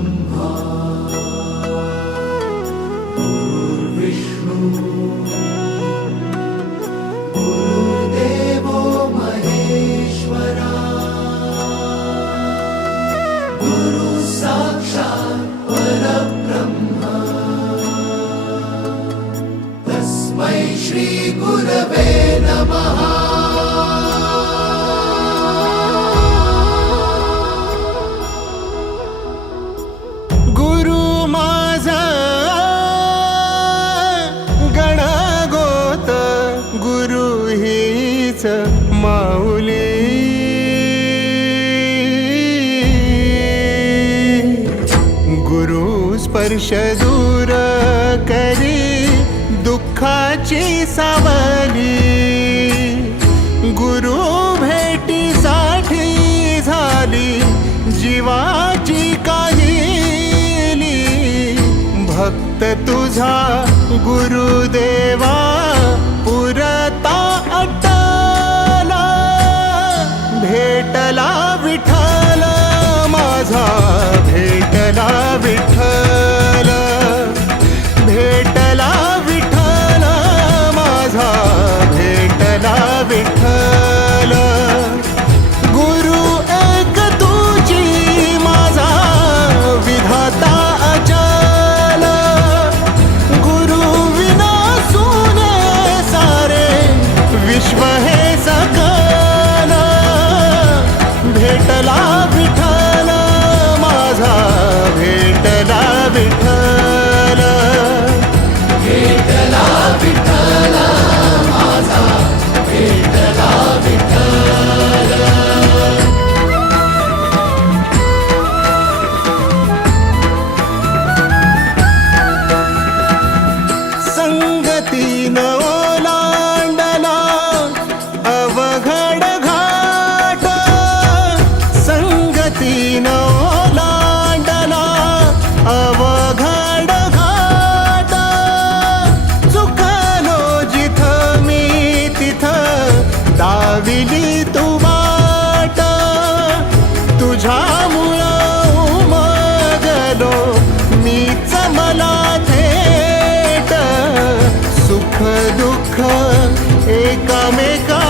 परब्रह्मा गुरुर्विष्णु गुरुर्देवो महेश्वरा गुरु साक्षात् परब्रह्मा तस्मै श्री गुरवे नमः। माऊली गुरु स्पर्श दूर करी दुःखाची सावली गुरु भेटीसाठी झाली जीवाची काहिली भक्त तुझा गुरुदेवा पुरता भेटला विठ्ठल माझा भेटला विठ्ठल भेटला विठ्ठल माझा भेटला विठ्ठल गुरु एक तुझी माझा विधाता अचल गुरु विना सुने सारे विश्व हे सकल भेटला विठ्ठल माझा भेटला विठ्ठल भेटला विठ्ठल माझा भेटला विठ्ठल। संगतीन ओलांडला अवघड घाट संगतीन ओलांडला अवघड घाट चुकलो जिथ मी तिथ दाविली तू वाट तुझ्यामुळं उमगलो मीच मला थेट सुख दुःख एकामेका